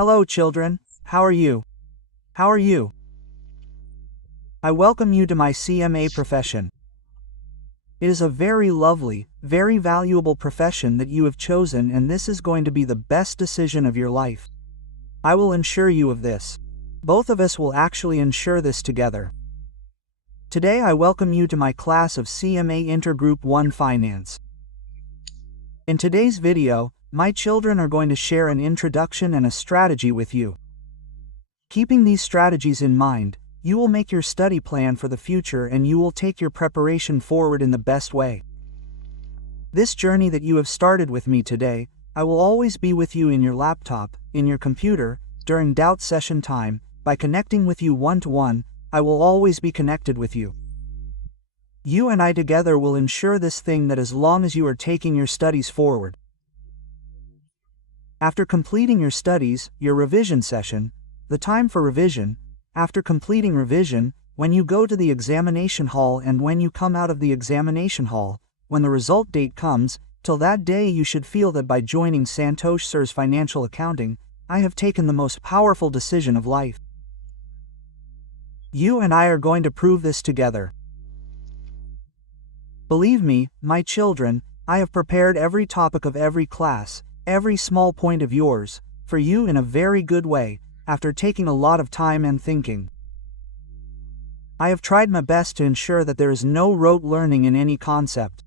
Hello children, how are you? How are you? I welcome you to my CMA profession. It is a very lovely, very valuable profession that you have chosen, and this is going to be the best decision of your life. I will ensure you of this. Both of us will actually ensure this together. Today I welcome you to my class of CMA Inter Group 1 Finance. In today's video, my children are going to share an introduction and a strategy with you. Keeping these strategies in mind, you will make your study plan for the future and you will take your preparation forward in the best way. This journey that you have started with me today, I will always be with you in your laptop, in your computer, during doubt session time. By connecting with you one-to-one, I will always be connected with you. You and I together will ensure this thing that as long as you are taking your studies forward. After completing your studies, your revision session, the time for revision, after completing revision, when you go to the examination hall and when you come out of the examination hall, when the result date comes, till that day you should feel that by joining Santosh Sir's Financial Accounting, I have taken the most powerful decision of life. You and I are going to prove this together. Believe me, my children, I have prepared every topic of every class, every small point of yours, for you in a very good way, after taking a lot of time and thinking. I have tried my best to ensure that there is no rote learning in any concept.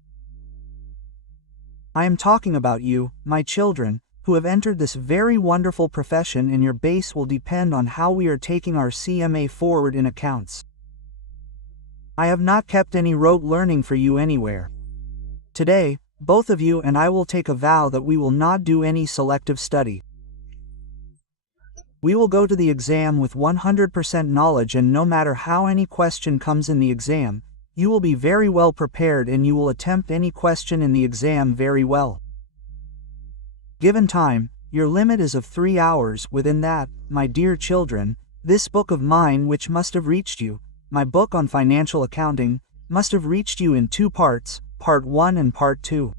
I am talking about you, my children, who have entered this very wonderful profession, and your base will depend on how we are taking our CMA forward in accounts. I have not kept any rote learning for you anywhere. Today, both of you and I will take a vow that we will not do any selective study. We will go to the exam with 100% knowledge, and no matter how any question comes in the exam, you will be very well prepared and you will attempt any question in the exam very well. Given time, your limit is of 3 hours. Within that, my dear children, this book of mine which must have reached you, my book on financial accounting, must have reached you in 2 parts, part 1 and part 2.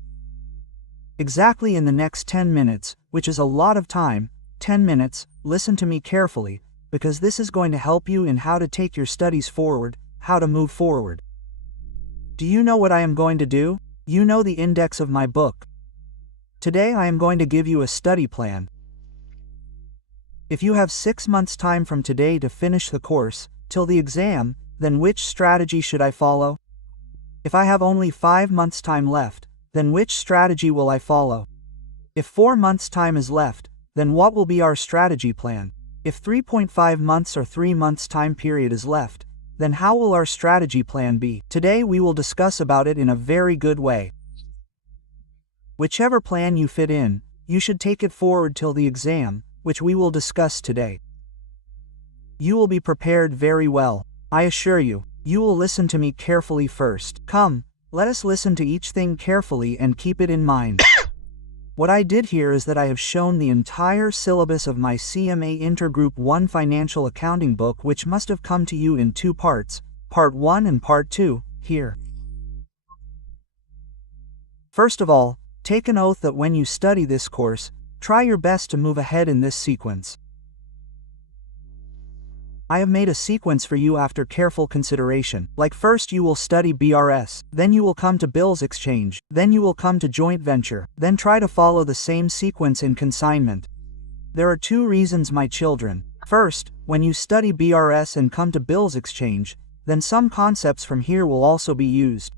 Exactly in the next 10 minutes, which is a lot of time, 10 minutes, listen to me carefully, because this is going to help you in how to take your studies forward, how to move forward. Do you know what I am going to do? You know the index of my book. Today I am going to give you a study plan. If you have 6 months time from today to finish the course, till the exam, then which strategy should I follow? If I have only 5 months time left, then which strategy will I follow? If 4 months time is left, then what will be our strategy plan? If 3.5 months or 3 months time period is left, then how will our strategy plan be? Today we will discuss about it in a very good way. Whichever plan you fit in, you should take it forward till the exam, which we will discuss today. You will be prepared very well, I assure you. You will listen to me carefully first. Come, let us listen to each thing carefully and keep it in mind. What I did here is that I have shown the entire syllabus of my CMA Inter Group 1 Financial Accounting book, which must have come to you in 2 parts, part 1 and part 2, here. First of all, take an oath that when you study this course, try your best to move ahead in this sequence. I have made a sequence for you after careful consideration. Like first you will study BRS, then you will come to bills exchange, then you will come to joint venture, then try to follow the same sequence in consignment. There are 2 reasons, my children. First, when you study BRS and come to bills exchange, then some concepts from here will also be used.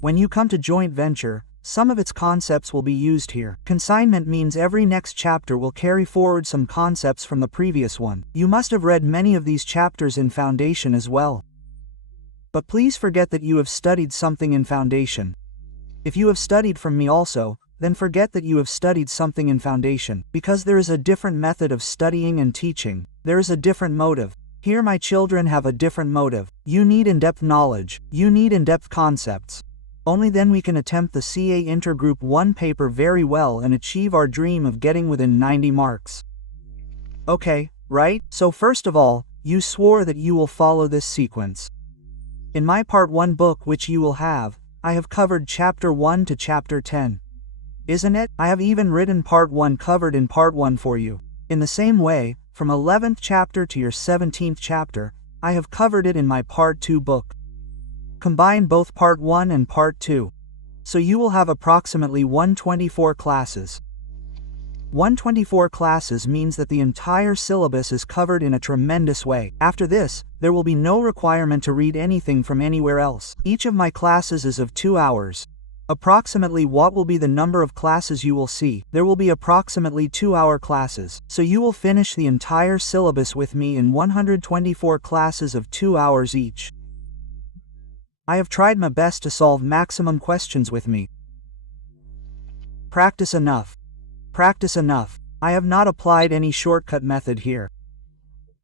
When you come to joint venture, some of its concepts will be used here. Consignment means every next chapter will carry forward some concepts from the previous one. You must have read many of these chapters in Foundation as well. But please forget that you have studied something in Foundation. If you have studied from me also, then forget that you have studied something in Foundation, because there is a different method of studying and teaching. There is a different motive. Here my children have a different motive. You need in-depth knowledge. You need in-depth concepts. Only then we can attempt the CA Inter Group 1 paper very well and achieve our dream of getting within 90 marks. Okay, right? So first of all, you swore that you will follow this sequence. In my part 1 book which you will have, I have covered chapter 1 to chapter 10. Isn't it? I have even written part 1 covered in part 1 for you. In the same way, from 11th chapter to your 17th chapter, I have covered it in my Part 2 book. Combine both Part 1 and Part 2. So you will have approximately 124 classes. 124 classes means that the entire syllabus is covered in a tremendous way. After this, there will be no requirement to read anything from anywhere else. Each of my classes is of 2 hours. Approximately what will be the number of classes you will see? There will be approximately 2-hour classes. So you will finish the entire syllabus with me in 124 classes of 2 hours each. I have tried my best to solve maximum questions with me. Practice enough. Practice enough. I have not applied any shortcut method here.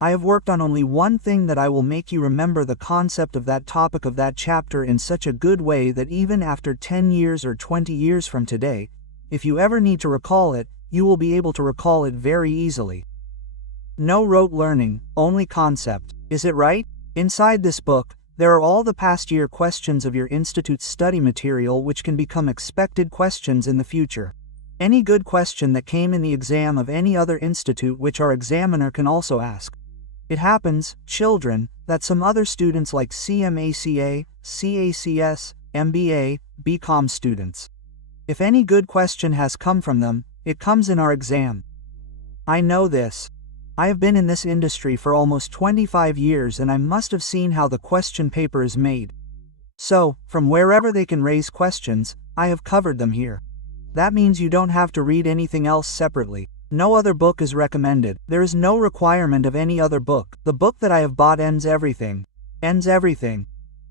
I have worked on only one thing that I will make you remember the concept of that topic of that chapter in such a good way that even after 10 years or 20 years from today, if you ever need to recall it, you will be able to recall it very easily. No rote learning, only concept. Is it right? Inside this book, there are all the past year questions of your institute's study material which can become expected questions in the future. Any good question that came in the exam of any other institute which our examiner can also ask. It happens, children, that some other students like CMACA, CACS, MBA, BCom students. If any good question has come from them, it comes in our exam. I know this. I have been in this industry for almost 25 years and I must have seen how the question paper is made. So, from wherever they can raise questions, I have covered them here. That means you don't have to read anything else separately. No other book is recommended. There is no requirement of any other book. The book that I have bought ends everything. Ends everything.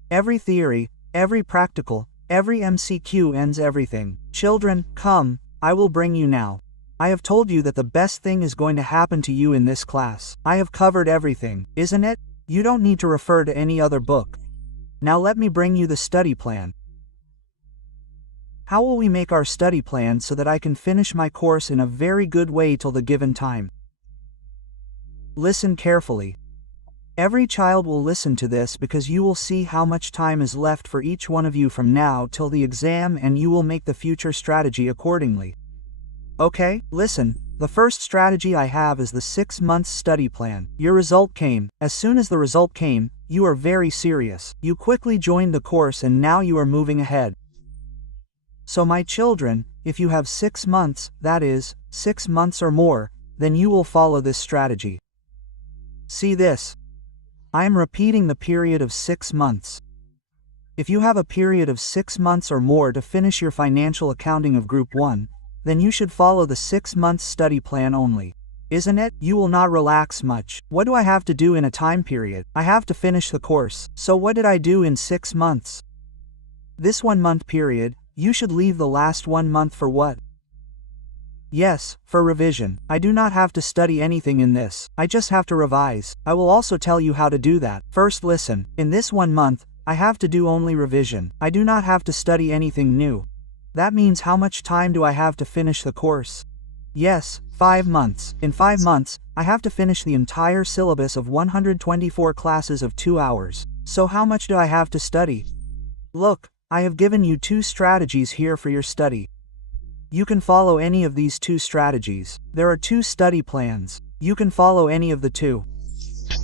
Every theory, every practical, every MCQ ends everything. Children, come, I will bring you now. I have told you that the best thing is going to happen to you in this class. I have covered everything, isn't it? You don't need to refer to any other book. Now let me bring you the study plan. How will we make our study plan so that I can finish my course in a very good way till the given time? Listen carefully. Every child will listen to this because you will see how much time is left for each one of you from now till the exam and you will make the future strategy accordingly. Okay, listen, the first strategy I have is the 6-month study plan. Your result came. As soon as the result came, you are very serious. You quickly joined the course and now you are moving ahead. So my children, if you have 6 months, that is, 6 months or more, then you will follow this strategy. See this. I am repeating the period of 6 months. If you have a period of 6 months or more to finish your financial accounting of Group 1, then you should follow the 6-month study plan only. Isn't it? You will not relax much. What do I have to do in a time period? I have to finish the course. So what did I do in 6 months? This 1-month period, you should leave the last 1 month for what? Yes, for revision. I do not have to study anything in this. I just have to revise. I will also tell you how to do that. First listen, in this 1 month, I have to do only revision. I do not have to study anything new. That means how much time do I have to finish the course? Yes, 5 months. In 5 months, I have to finish the entire syllabus of 124 classes of 2 hours. So how much do I have to study? Look, I have given you 2 strategies here for your study. You can follow any of these 2 strategies. There are 2 study plans. You can follow any of the 2.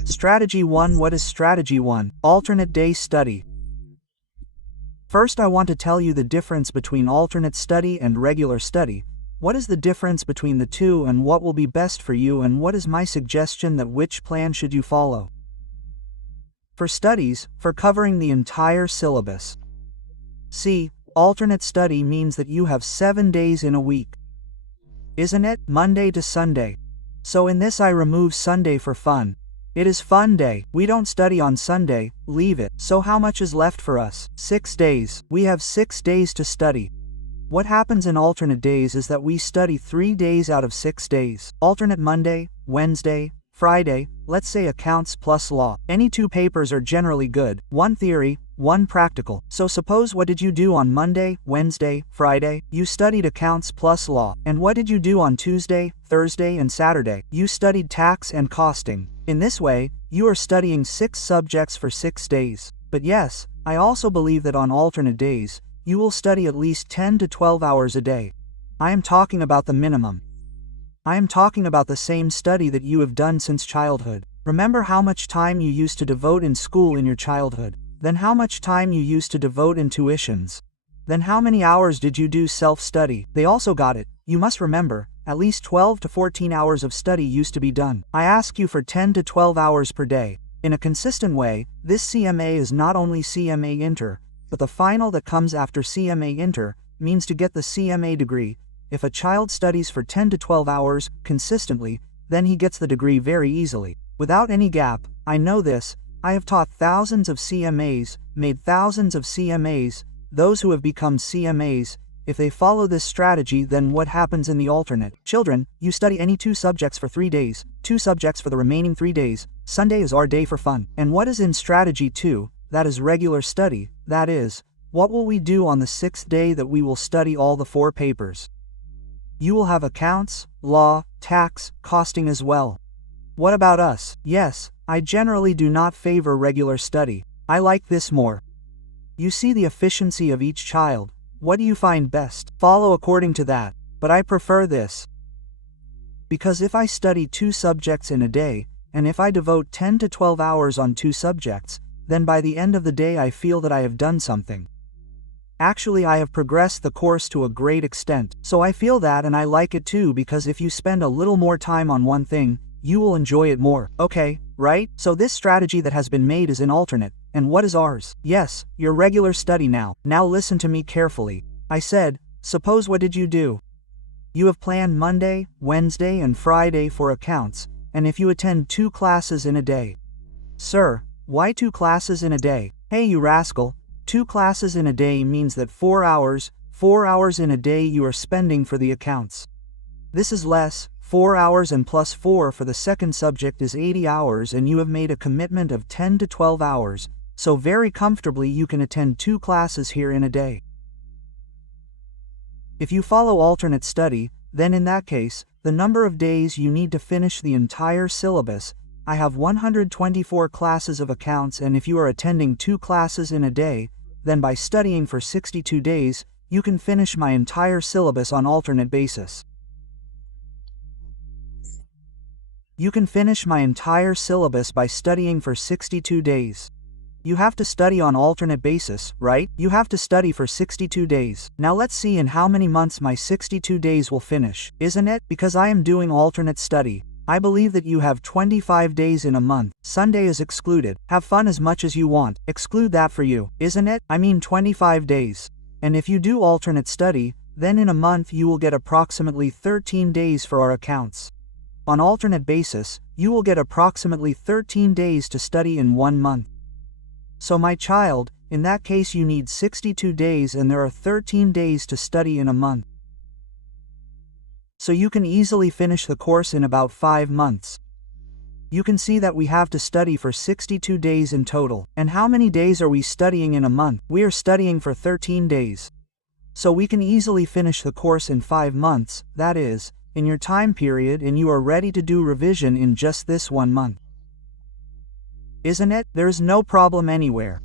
Strategy 1. What is Strategy 1? Alternate day study. First, I want to tell you the difference between alternate study and regular study. What is the difference between the 2 and what will be best for you, and what is my suggestion that which plan should you follow? For studies, for covering the entire syllabus. See, alternate study means that you have 7 days in a week. Isn't it? Monday to Sunday. So in this I remove Sunday for fun. It is fun day. We don't study on Sunday, leave it. So how much is left for us? 6 days. We have 6 days to study. What happens in alternate days is that we study 3 days out of 6 days. Alternate Monday, Wednesday, Friday, let's say accounts plus law. Any 2 papers are generally good. 1 theory, 1 practical. So suppose what did you do on Monday, Wednesday, Friday? You studied accounts plus law. And what did you do on Tuesday, Thursday and Saturday? You studied tax and costing. In this way, you are studying 6 subjects for 6 days. But yes, I also believe that on alternate days, you will study at least 10 to 12 hours a day. I am talking about the minimum. I am talking about the same study that you have done since childhood. Remember how much time you used to devote in school in your childhood. Then how much time you used to devote in tuitions. Then how many hours did you do self-study? They also got it. You must remember, at least 12 to 14 hours of study used to be done. I ask you for 10 to 12 hours per day. In a consistent way, this CMA is not only CMA Inter, but the final that comes after CMA Inter means to get the CMA degree. If a child studies for 10 to 12 hours consistently, then he gets the degree very easily. Without any gap. I know this. I have taught thousands of CMAs, made thousands of CMAs, those who have become CMAs. If they follow this strategy, then what happens in the alternate? Children, you study any 2 subjects for 3 days, 2 subjects for the remaining 3 days. Sunday is our day for fun. And what is in strategy 2? That is regular study. That is, what will we do on the 6th day that we will study all the 4 papers? You will have accounts, law, tax, costing as well. What about us? Yes, I generally do not favor regular study. I like this more. You see the efficiency of each child. What do you find best? Follow according to that. But I prefer this. Because if I study 2 subjects in a day, and if I devote 10 to 12 hours on 2 subjects, then by the end of the day I feel that I have done something. Actually, I have progressed the course to a great extent. So I feel that, and I like it too, because if you spend a little more time on one thing, you will enjoy it more. Okay, right? So this strategy that has been made is in alternate. And what is ours? Yes, your regular study now. Now listen to me carefully. I said, suppose what did you do? You have planned Monday, Wednesday and Friday for accounts, and if you attend 2 classes in a day. Sir, why 2 classes in a day? Hey you rascal, 2 classes in a day means that 4 hours in a day you are spending for the accounts. This is less. 4 hours and plus 4 for the second subject is 80 hours, and you have made a commitment of 10 to 12 hours, so very comfortably you can attend 2 classes here in a day. If you follow alternate study, then in that case, the number of days you need to finish the entire syllabus. I have 124 classes of accounts, and if you are attending 2 classes in a day, then by studying for 62 days, you can finish my entire syllabus on alternate basis. You can finish my entire syllabus by studying for 62 days. You have to study on alternate basis, right? You have to study for 62 days. Now let's see in how many months my 62 days will finish, isn't it? Because I am doing alternate study. I believe that you have 25 days in a month. Sunday is excluded. Have fun as much as you want. Exclude that for you, isn't it? I mean 25 days. And if you do alternate study, then in a month you will get approximately 13 days for our accounts. On alternate basis, you will get approximately 13 days to study in 1 month. So my child, in that case you need 62 days and there are 13 days to study in a month. So you can easily finish the course in about 5 months. You can see that we have to study for 62 days in total. And how many days are we studying in a month? We are studying for 13 days. So we can easily finish the course in 5 months, that is, in your time period, and you are ready to do revision in just this 1 month. Isn't it? There's no problem anywhere.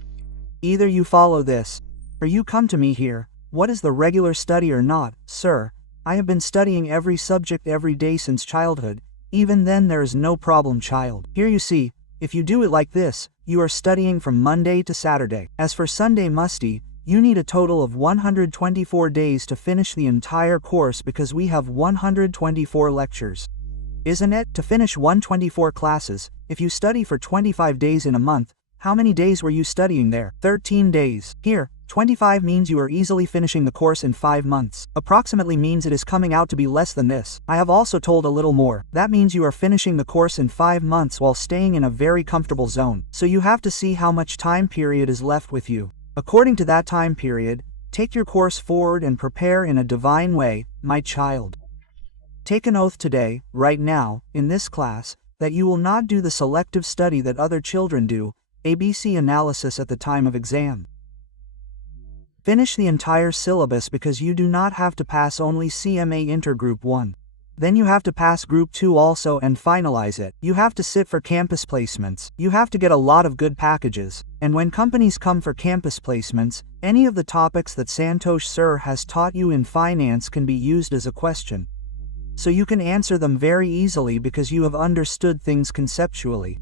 Either you follow this, or you come to me here. What is the regular study or not? Sir, I have been studying every subject every day since childhood. Even then there is no problem, child. Here you see, if you do it like this, you are studying from Monday to Saturday. As for Sunday musty, you need a total of 124 days to finish the entire course because we have 124 lectures. Isn't it? To finish 124 classes, if you study for 25 days in a month, how many days were you studying there? 13 days. Here, 25 means you are easily finishing the course in 5 months. Approximately means it is coming out to be less than this. I have also told a little more. That means you are finishing the course in 5 months while staying in a very comfortable zone. So you have to see how much time period is left with you. According to that time period, take your course forward and prepare in a divine way, my child. Take an oath today, right now, in this class, that you will not do the selective study that other children do, ABC analysis at the time of exam. Finish the entire syllabus because you do not have to pass only CMA Inter Group 1. Then you have to pass Group 2 also and finalize it. You have to sit for campus placements. You have to get a lot of good packages. And when companies come for campus placements, any of the topics that Santosh Sir has taught you in finance can be used as a question. so you can answer them very easily because you have understood things conceptually.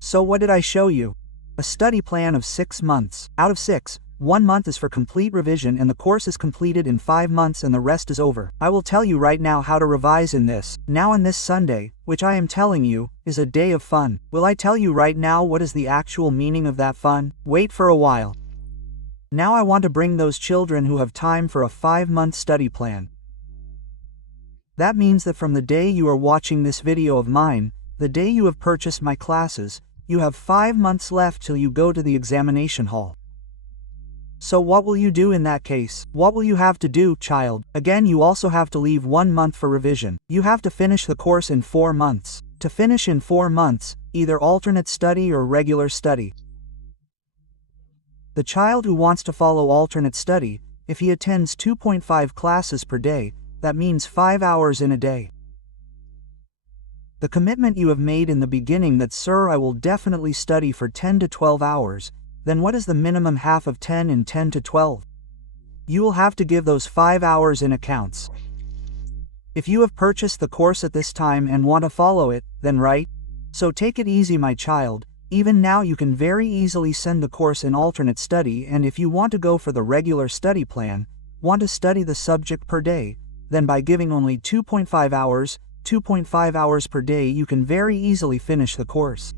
So what did I show you? A study plan of 6 months. Out of 6, 1 month is for complete revision and the course is completed in 5 months and the rest is over. I will tell you right now how to revise in this. Now on this Sunday, which I am telling you, is a day of fun. Will I tell you right now what is the actual meaning of that fun? Wait for a while. Now I want to bring those children who have time for a 5-month study plan. That means that from the day you are watching this video of mine, the day you have purchased my classes, you have 5 months left till you go to the examination hall. So what will you do in that case? What will you have to do, child? Again, you also have to leave 1 month for revision. You have to finish the course in 4 months. To finish in 4 months, either alternate study or regular study. The child who wants to follow alternate study, if he attends 2.5 classes per day, that means 5 hours in a day. The commitment you have made in the beginning that, sir, I will definitely study for 10 to 12 hours, then what is the minimum half of 10 and 10 to 12? You will have to give those 5 hours in accounts. If you have purchased the course at this time and want to follow it, then right? So take it easy, my child. Even now you can very easily send the course in alternate study, and if you want to go for the regular study plan, want to study the subject per day, then by giving only 2.5 hours per day you can very easily finish the course.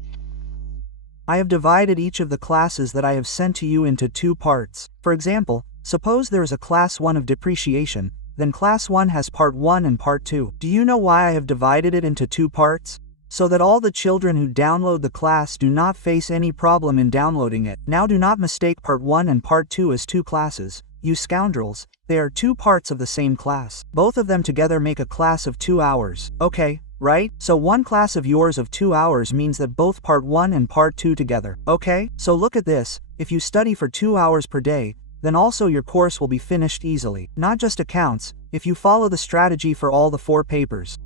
I have divided each of the classes that I have sent to you into 2 parts. For example, suppose there is a class 1 of depreciation, then class 1 has part 1 and part 2. Do you know why I have divided it into 2 parts? So that all the children who download the class do not face any problem in downloading it. Now do not mistake part 1 and part 2 as 2 classes, you scoundrels. They are 2 parts of the same class. Both of them together make a class of 2 hours. Okay, right? So 1 class of yours of 2 hours means that both part 1 and part 2 together. Okay? So look at this, if you study for 2 hours per day, then also your course will be finished easily. Not just accounts, if you follow the strategy for all the 4 papers.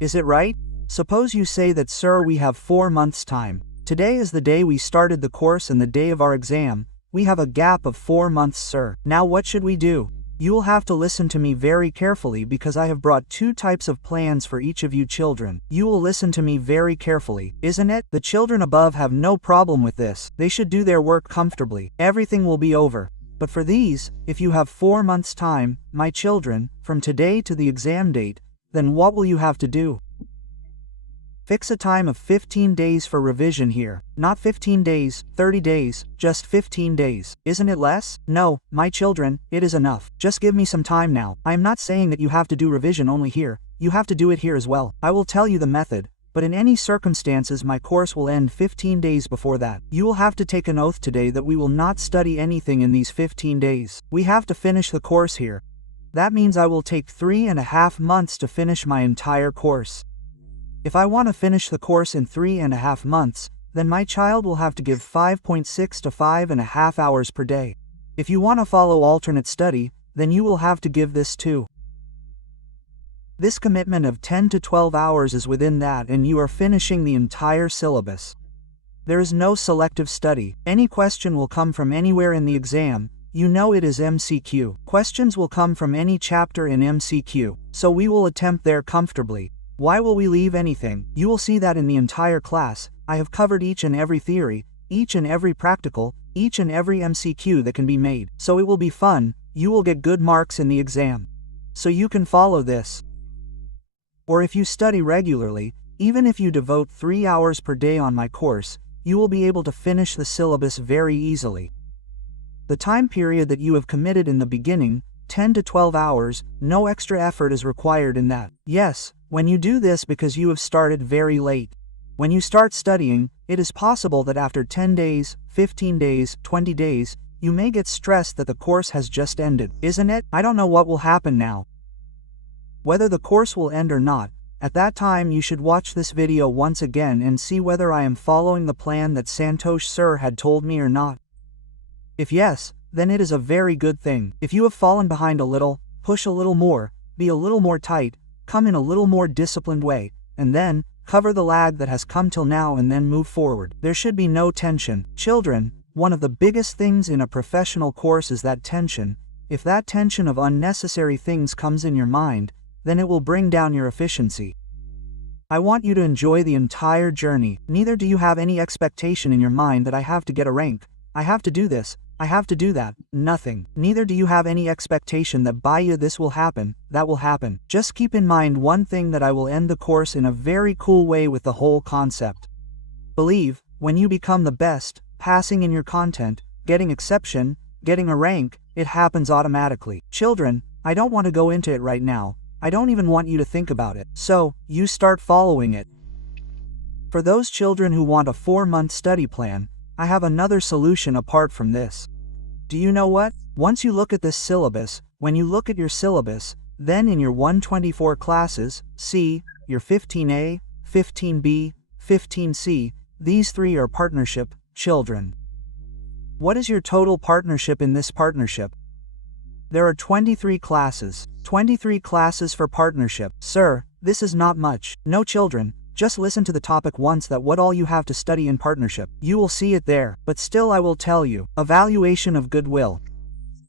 Is it right? Suppose you say that, sir, we have 4 months time. Today is the day we started the course and the day of our exam. We have a gap of 4 months, sir. Now what should we do? You will have to listen to me very carefully because I have brought 2 types of plans for each of you children. You will listen to me very carefully, isn't it? The children above have no problem with this. They should do their work comfortably. Everything will be over. But for these, if you have 4 months time, my children, from today to the exam date, then what will you have to do? Fix a time of 15 days for revision here. Not 15 days, 30 days, just 15 days. Isn't it less? No, my children, it is enough. Just give me some time now. I am not saying that you have to do revision only here. You have to do it here as well. I will tell you the method, but in any circumstances my course will end 15 days before that. You will have to take an oath today that we will not study anything in these 15 days. We have to finish the course here. That means I will take 3.5 months to finish my entire course. If I want to finish the course in 3.5 months, then my child will have to give 5.6 to 5.5 hours per day. If you want to follow alternate study, then you will have to give this too. This commitment of 10 to 12 hours is within that and you are finishing the entire syllabus. There is no selective study. Any question will come from anywhere in the exam. You know it is MCQ. Questions will come from any chapter in MCQ, so we will attempt there comfortably. Why will we leave anything? You will see that in the entire class, I have covered each and every theory, each and every practical, each and every MCQ that can be made. So it will be fun, you will get good marks in the exam. So you can follow this. Or if you study regularly, even if you devote 3 hours per day on my course, you will be able to finish the syllabus very easily. The time period that you have committed in the beginning, 10 to 12 hours, no extra effort is required in that. Yes, when you do this because you have started very late. When you start studying, it is possible that after 10 days, 15 days, 20 days, you may get stressed that the course has just ended, isn't it? I don't know what will happen now. Whether the course will end or not, at that time you should watch this video once again and see whether I am following the plan that Santosh sir had told me or not. If yes, then it is a very good thing. If you have fallen behind a little, push a little more, be a little more tight, come in a little more disciplined way, and then, cover the lag that has come till now and then move forward. There should be no tension. Children, one of the biggest things in a professional course is that tension. If that tension of unnecessary things comes in your mind, then it will bring down your efficiency. I want you to enjoy the entire journey. Neither do you have any expectation in your mind that I have to get a rank, I have to do this, I have to do that. Nothing. Neither do you have any expectation that by you this will happen, that will happen. Just keep in mind one thing, that I will end the course in a very cool way with the whole concept. Believe, when you become the best, passing in your content, getting exception, getting a rank, it happens automatically. Children, I don't want to go into it right now. I don't even want you to think about it. So, you start following it. For those children who want a 4-month study plan, I have another solution apart from this. Do you know what? Once you look at this syllabus, when you look at your syllabus, then in your 124 classes, see, your 15A, 15B, 15C, these 3 are partnership, children. What is your total partnership in this partnership? There are 23 classes. 23 classes for partnership. Sir, this is not much. No, children, just listen to the topic once, that what all you have to study in partnership. You will see it there, but still I will tell you. Evaluation of goodwill.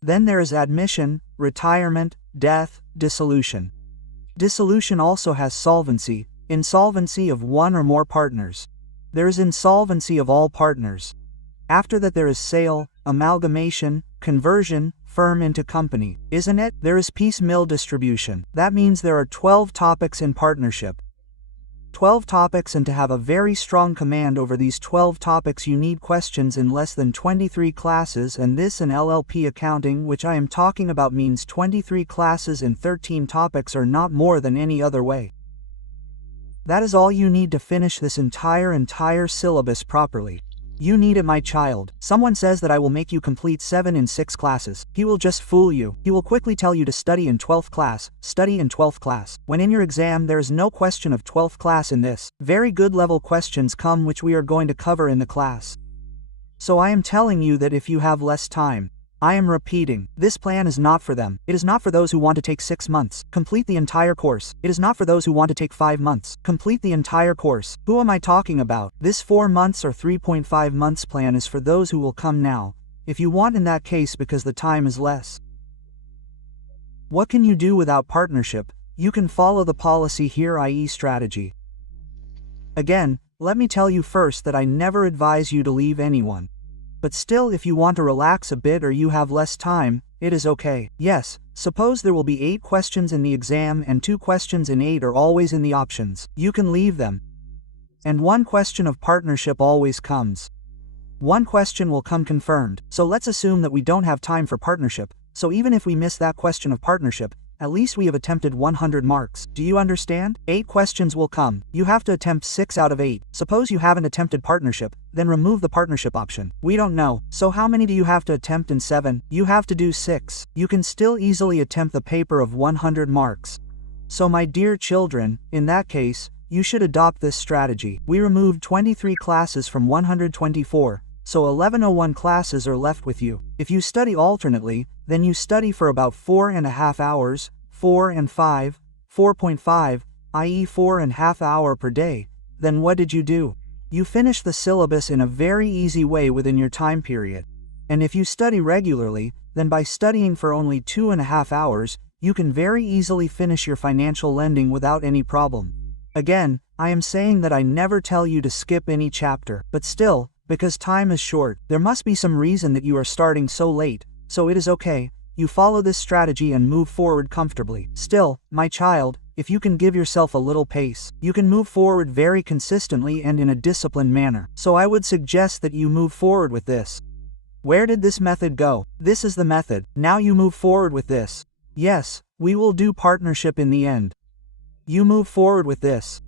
Then there is admission, retirement, death, dissolution. Dissolution also has solvency, insolvency of one or more partners. There is insolvency of all partners. After that there is sale, amalgamation, conversion, firm into company, isn't it? There is piecemeal distribution. That means there are 12 topics in partnership. 12 topics, and to have a very strong command over these 12 topics you need questions in less than 23 classes, and this in LLP accounting which I am talking about means 23 classes and 13 topics are not more than any other way. That is all you need to finish this entire syllabus properly. You need it, my child. Someone says that I will make you complete 7 in 6 classes. He will just fool you. He will quickly tell you to study in 12th class, study in 12th class. When in your exam there is no question of 12th class in this. Very good level questions come which we are going to cover in the class. So I am telling you that if you have less time, I am repeating, this plan is not for them. It is not for those who want to take 6 months, complete the entire course. It is not for those who want to take 5 months, complete the entire course. Who am I talking about? This 4 months or 3.5 months plan is for those who will come now, if you want, in that case, because the time is less. What can you do without partnership? You can follow the policy here, i.e. strategy. Again, let me tell you first that I never advise you to leave anyone. But still, if you want to relax a bit or you have less time, it is okay. Yes, suppose there will be 8 questions in the exam and 2 questions in 8 are always in the options. You can leave them. And 1 question of partnership always comes. 1 question will come confirmed. So let's assume that we don't have time for partnership. So even if we miss that question of partnership, at least we have attempted 100 marks. Do you understand? 8 questions will come. You have to attempt 6 out of 8. Suppose you haven't attempted partnership, then remove the partnership option. We don't know. So how many do you have to attempt in 7? You have to do 6. You can still easily attempt the paper of 100 marks. So my dear children, in that case, you should adopt this strategy. We removed 23 classes from 124. So 1101 classes are left with you. If you study alternately, then you study for about 4.5 hours, 4 and 5, 4.5, i.e. 4.5 hours per day. Then what did you do? You finish the syllabus in a very easy way within your time period. And if you study regularly, then by studying for only 2.5 hours, you can very easily finish your financial lending without any problem. Again, I am saying that I never tell you to skip any chapter, but still, because time is short, there must be some reason that you are starting so late, so it is okay, you follow this strategy and move forward comfortably. Still, my child, if you can give yourself a little pace, you can move forward very consistently and in a disciplined manner. So I would suggest that you move forward with this. Where did this method go? This is the method. Now you move forward with this. Yes, we will do partnership in the end. You move forward with this.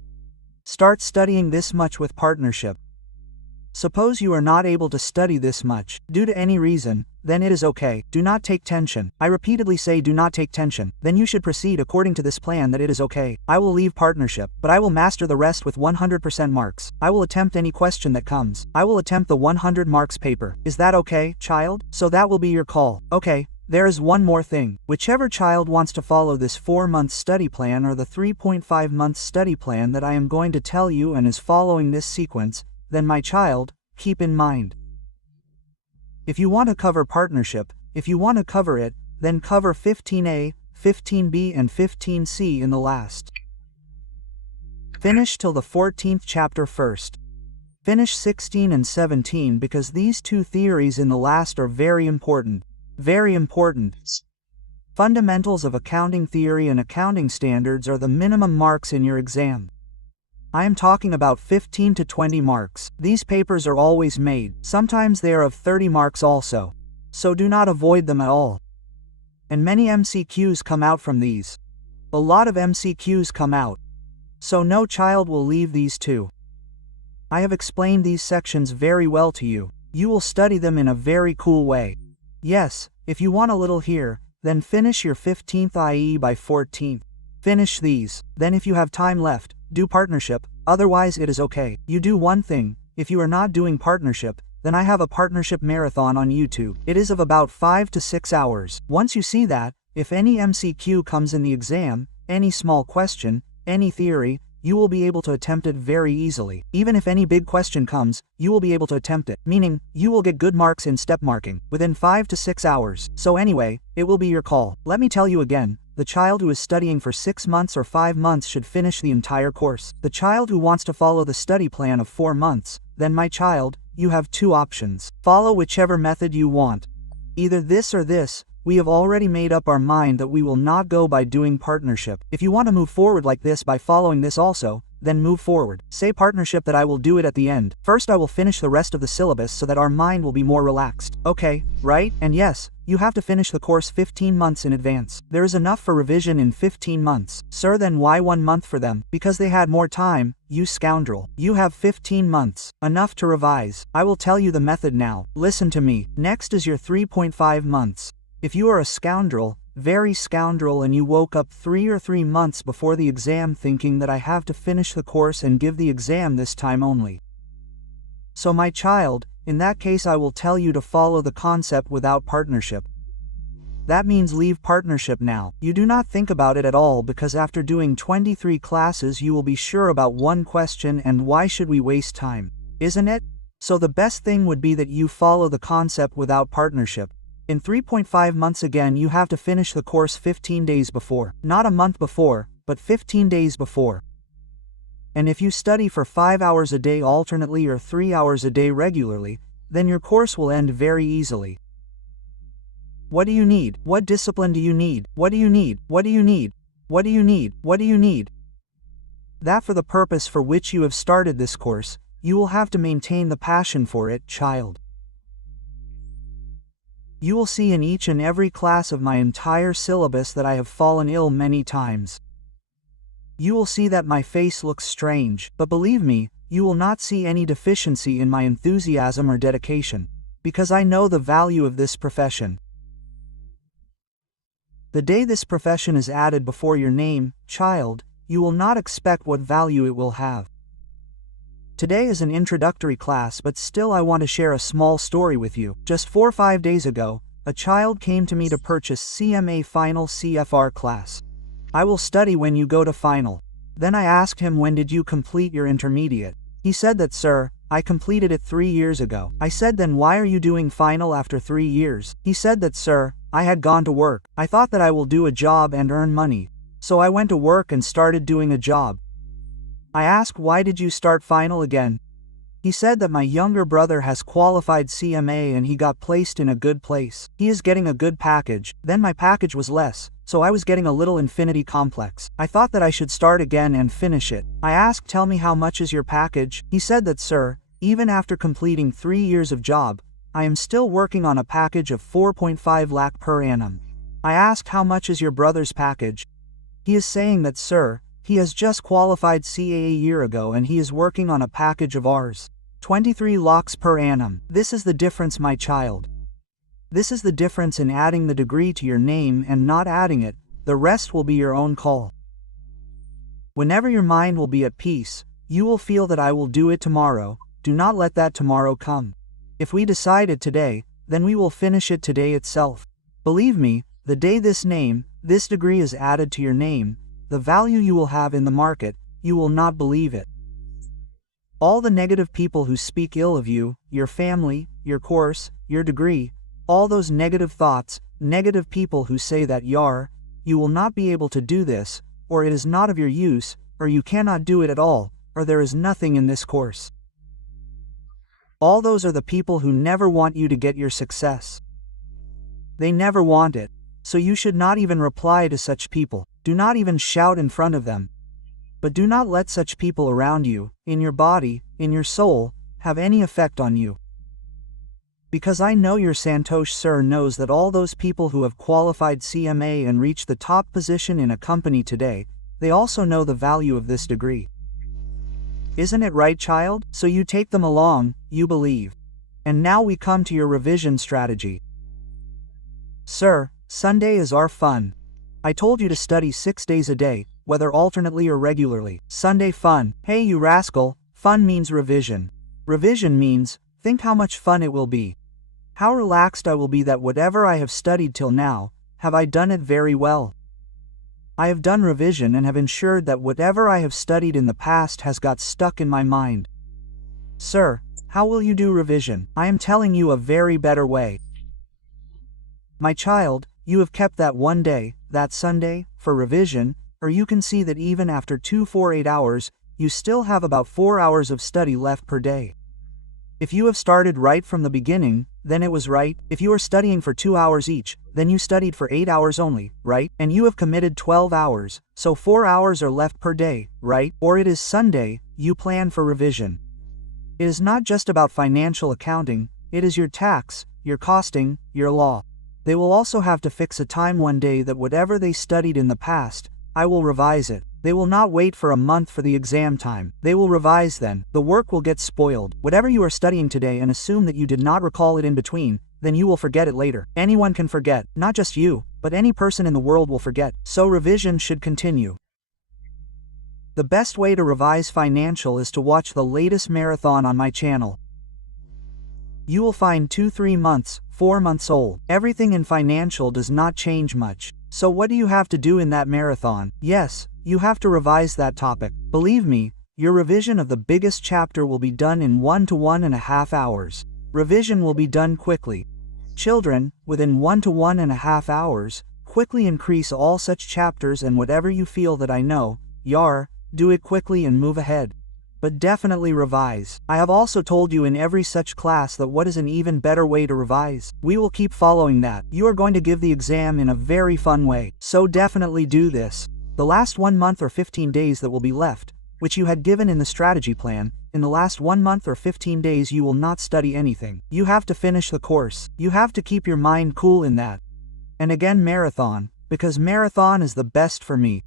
Start studying this much with partnership. Suppose you are not able to study this much, due to any reason, then it is okay. Do not take tension. I repeatedly say do not take tension. Then you should proceed according to this plan that it is okay. I will leave partnership, but I will master the rest with 100% marks. I will attempt any question that comes. I will attempt the 100 marks paper. Is that okay, child? So that will be your call. Okay. There is one more thing. Whichever child wants to follow this 4-month study plan or the 3.5 month study plan that I am going to tell you and is following this sequence, then my child, keep in mind. If you want to cover partnership, if you want to cover it, then cover 15A, 15B and 15C in the last. Finish till the 14th chapter first. Finish 16 and 17 because these two theories in the last are very important. Very important. Fundamentals of accounting theory and accounting standards are the minimum marks in your exam. I am talking about 15 to 20 marks. These papers are always made. Sometimes they are of 30 marks also. So do not avoid them at all. And many MCQs come out from these. A lot of MCQs come out. So no child will leave these two. I have explained these sections very well to you. You will study them in a very cool way. Yes, if you want a little here, then finish your 15th IE by 14th. Finish these. Then if you have time left, do partnership, otherwise it is okay. You do one thing, if you are not doing partnership, then I have a partnership marathon on YouTube. It is of about 5 to 6 hours. Once you see that, if any MCQ comes in the exam, any small question, any theory, you will be able to attempt it very easily. Even if any big question comes, you will be able to attempt it, meaning, you will get good marks in step marking, within 5 to 6 hours. So anyway, it will be your call. Let me tell you again, the child who is studying for 6 months or 5 months should finish the entire course. The child who wants to follow the study plan of 4 months, then my child, you have 2 options. Follow whichever method you want. Either this or this. We have already made up our mind that we will not go by doing partnership. If you want to move forward like this by following this also, then move forward. Say partnership that I will do it at the end. First I will finish the rest of the syllabus so that our mind will be more relaxed. Okay, right? And yes, you have to finish the course 15 months in advance. There is enough for revision in 15 months. Sir, then why 1 month for them? Because they had more time, you scoundrel. You have 15 months. Enough to revise. I will tell you the method now. Listen to me. Next is your 3.5 months. If you are a scoundrel, very scoundrel, and you woke up 3 months before the exam thinking that I have to finish the course and give the exam this time only. So my child, in that case I will tell you to follow the concept without partnership. That means leave partnership now. You do not think about it at all because after doing 23 classes you will be sure about one question, and why should we waste time? Isn't it? So the best thing would be that you follow the concept without partnership. In 3.5 months again you have to finish the course 15 days before. Not a month before, but 15 days before. And if you study for 5 hours a day alternately or 3 hours a day regularly, then your course will end very easily. What do you need? What discipline do you need? What do you need? What do you need? What do you need? What do you need? That for the purpose for which you have started this course, you will have to maintain the passion for it, child. You will see in each and every class of my entire syllabus that I have fallen ill many times. You will see that my face looks strange, but believe me, you will not see any deficiency in my enthusiasm or dedication, because I know the value of this profession. The day this profession is added before your name, child, you will not expect what value it will have. Today is an introductory class, but still I want to share a small story with you. Just 4 or 5 days ago, a child came to me to purchase CMA Final CFR class. I will study when you go to final. Then I asked him, when did you complete your intermediate? He said that, sir, I completed it 3 years ago. I said, then why are you doing final after 3 years? He said that, sir, I had gone to work. I thought that I will do a job and earn money. So I went to work and started doing a job. I asked, why did you start final again? He said that my younger brother has qualified CMA and he got placed in a good place. He is getting a good package. Then my package was less, so I was getting a little infinity complex. I thought that I should start again and finish it. I asked, tell me, how much is your package? He said that, sir, even after completing 3 years of job, I am still working on a package of 4.5 lakh per annum. I asked, how much is your brother's package? He is saying that, sir, he has just qualified CA a year ago and he is working on a package of ours. 23 lakhs per annum. This is the difference, my child. This is the difference in adding the degree to your name and not adding it. The rest will be your own call. Whenever your mind will be at peace, you will feel that I will do it tomorrow. Do not let that tomorrow come. If we decide it today, then we will finish it today itself. Believe me, the day this degree is added to your name, the value you will have in the market, you will not believe it. All the negative people who speak ill of you, your family, your course, your degree, all those negative thoughts, negative people who say that you will not be able to do this, or it is not of your use, or you cannot do it at all, or there is nothing in this course. All those are the people who never want you to get your success. They never want it, so you should not even reply to such people. Do not even shout in front of them. But do not let such people around you, in your body, in your soul, have any effect on you. Because I know your Santosh sir knows that all those people who have qualified CMA and reached the top position in a company today, they also know the value of this degree. Isn't it right, child? So you take them along, you believe. And now we come to your revision strategy. Sir, Sunday is our fun. I told you to study 6 days a day, whether alternately or regularly. Sunday fun. Hey you rascal, fun means revision. Revision means, think how much fun it will be. How relaxed I will be that whatever I have studied till now, have I done it very well. I have done revision and have ensured that whatever I have studied in the past has got stuck in my mind. Sir, how will you do revision? I am telling you a very better way. My child, you have kept that one day, that Sunday, for revision, or you can see that even after 248 hours, you still have about 4 hours of study left per day. If you have started right from the beginning, then it was right. If you are studying for 2 hours each, then you studied for 8 hours only, right? And you have committed 12 hours, so 4 hours are left per day, right? Or it is Sunday, you plan for revision. It is not just about financial accounting, it is your tax, your costing, your law. They will also have to fix a time one day that whatever they studied in the past, I will revise it. They will not wait for a month for the exam time. They will revise then. The work will get spoiled. Whatever you are studying today and assume that you did not recall it in between, then you will forget it later. Anyone can forget, not just you, but any person in the world will forget. So revision should continue. The best way to revise financial is to watch the latest marathon on my channel. You will find 2-3 months, 4 months old. Everything in financial does not change much. So what do you have to do in that marathon? Yes, you have to revise that topic. Believe me, your revision of the biggest chapter will be done in 1 to 1.5 hours. Revision will be done quickly. Children, within 1 to 1.5 hours, quickly increase all such chapters and whatever you feel that I know, do it quickly and move ahead. But definitely revise. I have also told you in every such class that what is an even better way to revise. We will keep following that. You are going to give the exam in a very fun way. So definitely do this. The last 1 month or 15 days that will be left, which you had given in the strategy plan, in the last 1 month or 15 days you will not study anything. You have to finish the course. You have to keep your mind cool in that. And again marathon, because marathon is the best for me.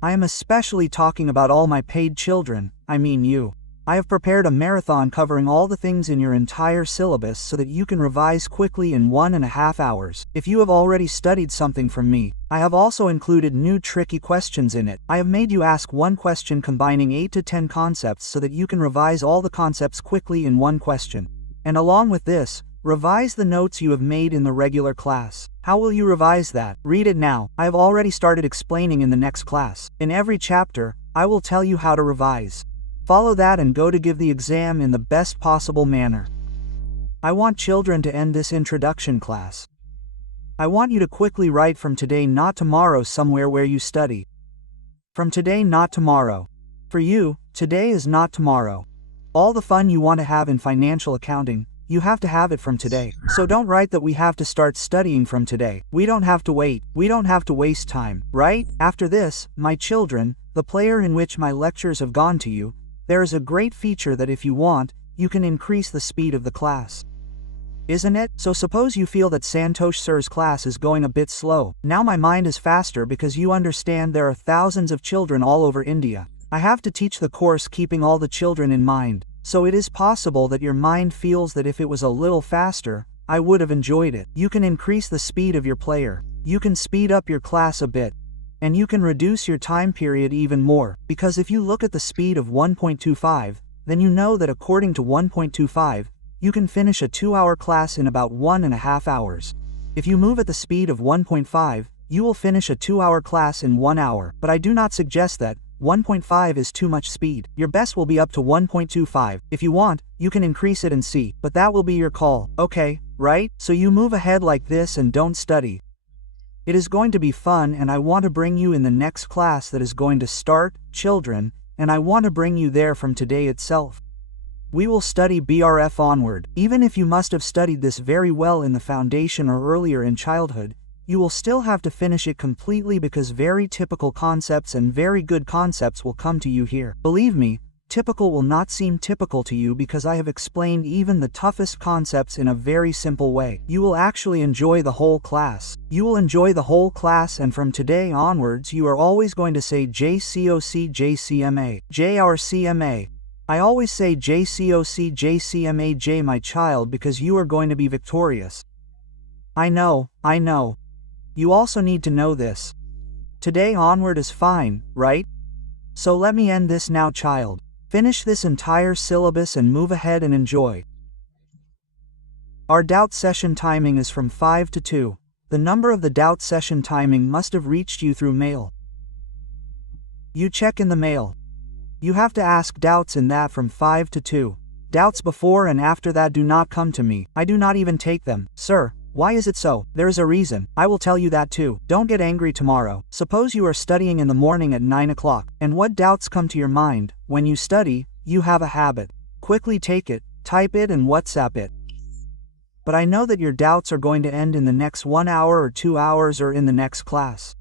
I am especially talking about all my paid children, I mean you. I have prepared a marathon covering all the things in your entire syllabus so that you can revise quickly in 1.5 hours. If you have already studied something from me, I have also included new tricky questions in it. I have made you ask one question combining 8 to 10 concepts so that you can revise all the concepts quickly in one question. And along with this, revise the notes you have made in the regular class. How will you revise that? Read it now. I have already started explaining in the next class. In every chapter, I will tell you how to revise. Follow that and go to give the exam in the best possible manner. I want children to end this introduction class. I want you to quickly write from today not tomorrow somewhere where you study. From today not tomorrow. For you, today is not tomorrow. All the fun you want to have in financial accounting, you have to have it from today. So don't write that we have to start studying from today. We don't have to wait. We don't have to waste time, right? After this, my children, the player in which my lectures have gone to you, there is a great feature that if you want, you can increase the speed of the class. Isn't it? So suppose you feel that Santosh sir's class is going a bit slow. Now my mind is faster because you understand there are thousands of children all over India. I have to teach the course keeping all the children in mind. So it is possible that your mind feels that if it was a little faster, I would have enjoyed it. You can increase the speed of your player. You can speed up your class a bit. And you can reduce your time period even more. Because if you look at the speed of 1.25, then you know that according to 1.25, you can finish a 2-hour class in about 1.5 hours. If you move at the speed of 1.5, you will finish a 2-hour class in 1 hour. But I do not suggest that. 1.5 is too much speed. Your best will be up to 1.25. If you want, you can increase it and see, but that will be your call. Okay, right? So you move ahead like this and don't study. It is going to be fun, and I want to bring you in the next class that is going to start, children, and I want to bring you there from today itself. We will study BRF onward. Even if you must have studied this very well in the foundation or earlier in childhood, you will still have to finish it completely because very typical concepts and very good concepts will come to you here. Believe me, typical will not seem typical to you because I have explained even the toughest concepts in a very simple way. You will actually enjoy the whole class. You will enjoy the whole class, and from today onwards you are always going to say JCOC JCMA, J our CMA. I always say JCOC JCMA J my child because you are going to be victorious. I know. You also need to know this. Today onward is fine, right? So let me end this now, child. Finish this entire syllabus and move ahead and enjoy. Our doubt session timing is from 5 to 2. The number of the doubt session timing must have reached you through mail. You check in the mail. You have to ask doubts in that from 5 to 2. Doubts before and after that do not come to me. I do not even take them. Sir, why is it so? There is a reason. I will tell you that too. Don't get angry tomorrow. Suppose you are studying in the morning at 9 o'clock, and what doubts come to your mind? When you study, you have a habit. Quickly take it, type it and WhatsApp it. But I know that your doubts are going to end in the next 1 hour or 2 hours or in the next class.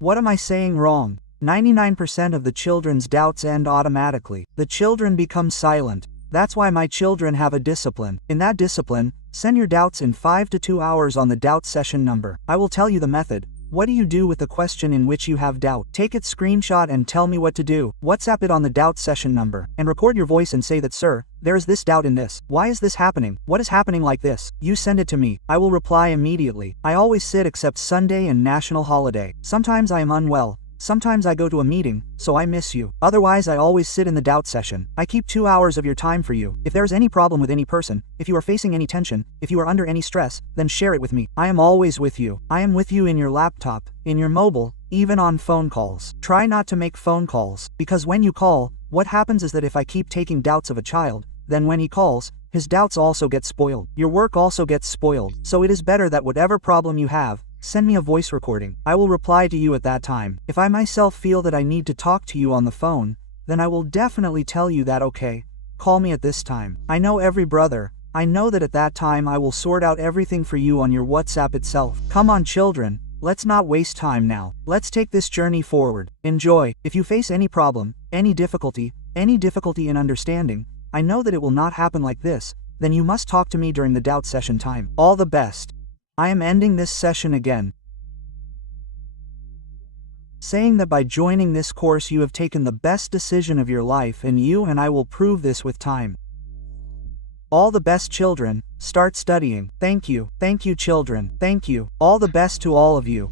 What am I saying wrong? 99% of the children's doubts end automatically. The children become silent. That's why my children have a discipline. In that discipline, send your doubts in 5 to 2 hours on the doubt session number. I will tell you the method. What do you do with the question in which you have doubt? Take it screenshot and tell me what to do. WhatsApp it on the doubt session number, and record your voice and say that, sir, there is this doubt in this. Why is this happening? What is happening like this? You send it to me. I will reply immediately. I always sit except Sunday and national holiday. Sometimes I am unwell. Sometimes I go to a meeting, so I miss you. Otherwise I always sit in the doubt session. I keep 2 hours of your time for you. If there is any problem with any person, if you are facing any tension, if you are under any stress, then share it with me. I am always with you. I am with you in your laptop, in your mobile, even on phone calls. Try not to make phone calls, because when you call, what happens is that if I keep taking doubts of a child, then when he calls, his doubts also get spoiled. Your work also gets spoiled. So it is better that whatever problem you have, send me a voice recording. I will reply to you at that time. If I myself feel that I need to talk to you on the phone, then I will definitely tell you that okay, call me at this time. I know every brother. I know that at that time I will sort out everything for you on your WhatsApp itself. Come on children, let's not waste time now. Let's take this journey forward. Enjoy. If you face any problem, any difficulty in understanding, I know that it will not happen like this, then you must talk to me during the doubt session time. All the best. I am ending this session again, saying that by joining this course you have taken the best decision of your life, and I will prove this with time. All the best children, start studying. Thank you children, thank you. All the best to all of you.